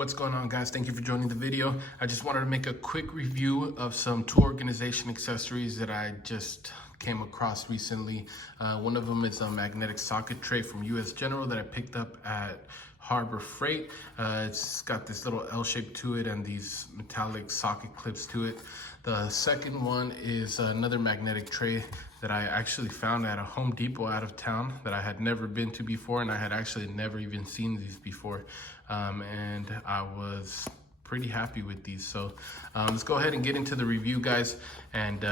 What's going on, guys? Thank you for joining the video. I just wanted to make a quick review of some tool organization accessories that I just came across recently. One of them is a magnetic socket tray from US General that I picked up at Harbor Freight. It's got this little L shape to it and these metallic socket clips to it. The second one is another magnetic tray that I actually found at a Home Depot out of town that I had never been to before, and I had actually never even seen these before. And I was pretty happy with these. So let's go ahead and get into the review, guys, and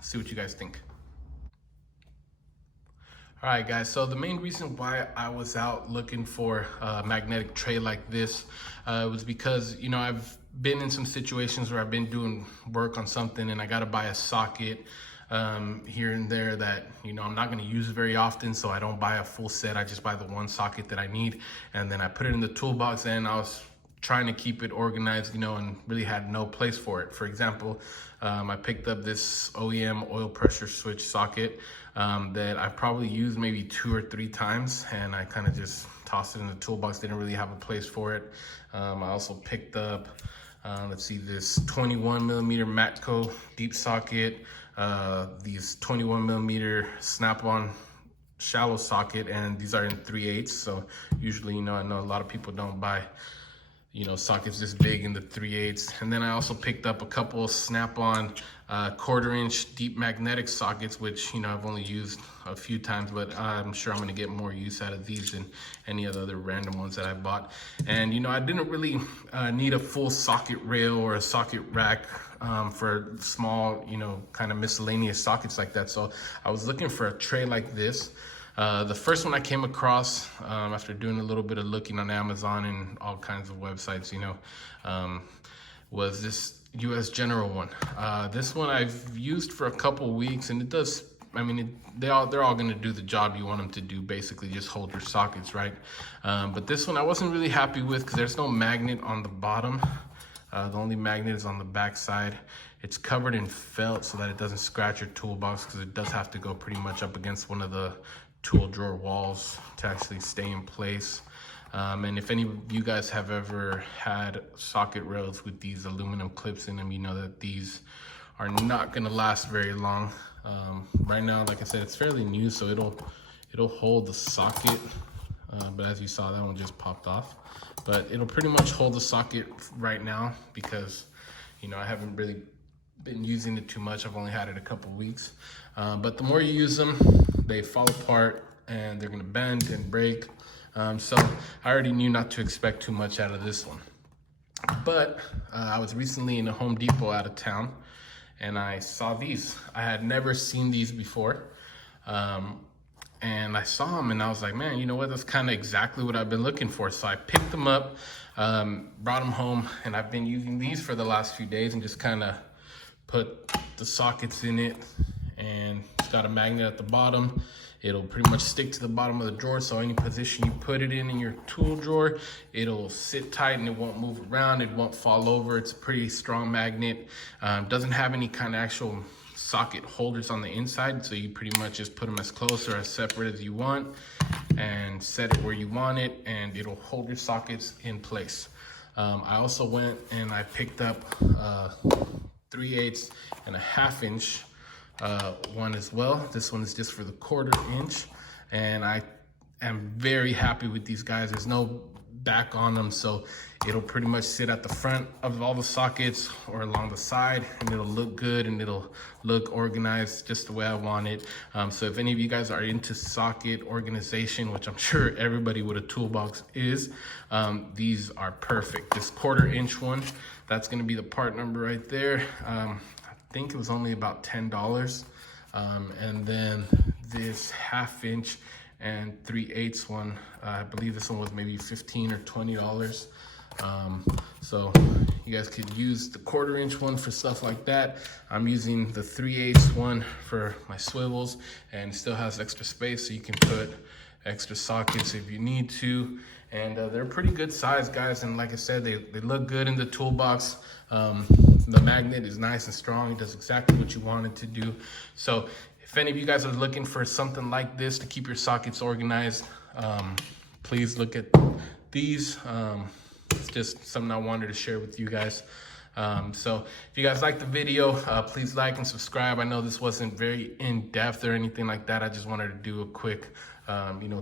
see what you guys think. All right, guys, so the main reason why I was out looking for a magnetic tray like this was because, you know, I've been in some situations where I've been doing work on something and I got to buy a socket here and there that, you know, I'm not going to use very often, so I don't buy a full set. I just buy the one socket that I need, and then I put it in the toolbox, and I was trying to keep it organized, you know, and really had no place for it. For example, I picked up this OEM oil pressure switch socket that I probably used maybe 2 or 3 times, and I kind of just tossed it in the toolbox. Didn't really have a place for it. I also picked up, let's see, this 21 millimeter Matco deep socket, these 21 millimeter snap-on shallow socket, and these are in 3/8. So usually, you know, I know a lot of people don't buy, you know, sockets this big in the 3/8. And then I also picked up a couple of snap-on 1/4 inch deep magnetic sockets, which, you know, I've only used a few times, but I'm sure I'm gonna get more use out of these than any of the other random ones that I bought. And, you know, I didn't really need a full socket rail or a socket rack for small, you know, kind of miscellaneous sockets like that. So I was looking for a tray like this. The first one I came across after doing a little bit of looking on Amazon and all kinds of websites, you know, was this US General one. This one I've used for a couple weeks, and it does, I mean, they're all going to do the job you want them to do, basically just hold your sockets, right? But this one I wasn't really happy with because there's no magnet on the bottom. The only magnet is on the back side. It's covered in felt so that it doesn't scratch your toolbox, because it does have to go pretty much up against one of the tool drawer walls to actually stay in place. And if any of you guys have ever had socket rails with these aluminum clips in them, you know that these are not gonna last very long. Right now, like I said, it's fairly new, so it'll hold the socket. But as you saw, that one just popped off. But it'll pretty much hold the socket right now because, you know, I haven't really been using it too much. I've only had it a couple weeks. But the more you use them, they fall apart and they're gonna bend and break. So I already knew not to expect too much out of this one. But I was recently in a Home Depot out of town and I saw these. I had never seen these before. And I saw them and I was like, man, you know what? That's kind of exactly what I've been looking for. So I picked them up, brought them home, and I've been using these for the last few days and just kind of put the sockets in it. And it's got a magnet at the bottom. It'll pretty much stick to the bottom of the drawer, so any position you put it in your tool drawer, it'll sit tight and it won't move around, it won't fall over. It's a pretty strong magnet. Doesn't have any kind of actual socket holders on the inside, so you pretty much just put them as close or as separate as you want and set it where you want it, and it'll hold your sockets in place. I also went and I picked up 3/8 and a 1/2 inch one as well. This one is just for the 1/4 inch, and I am very happy with these guys. There's no back on them, so it'll pretty much sit at the front of all the sockets or along the side, and it'll look good and it'll look organized just the way I want it. So if any of you guys are into socket organization, which I'm sure everybody with a toolbox is, these are perfect. This 1/4 inch one, that's going to be the part number right there. I think it was only about $10. And then this 1/2 inch and 3/8 one, I believe this one was maybe $15 or $20. So you guys could use the 1/4 inch one for stuff like that. I'm using the 3/8 one for my swivels, and it still has extra space, so you can put extra sockets if you need to. And they're pretty good size, guys, and like I said, they look good in the toolbox. The magnet is nice and strong. It does exactly what you want it to do. So if any of you guys are looking for something like this to keep your sockets organized, please look at these. It's just something I wanted to share with you guys. So if you guys like the video, please like and subscribe. I know this wasn't very in-depth or anything like that. I just wanted to do a quick,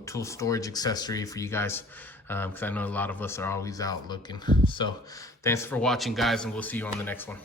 tool storage accessory for you guys, because I know a lot of us are always out looking. So thanks for watching, guys, and we'll see you on the next one.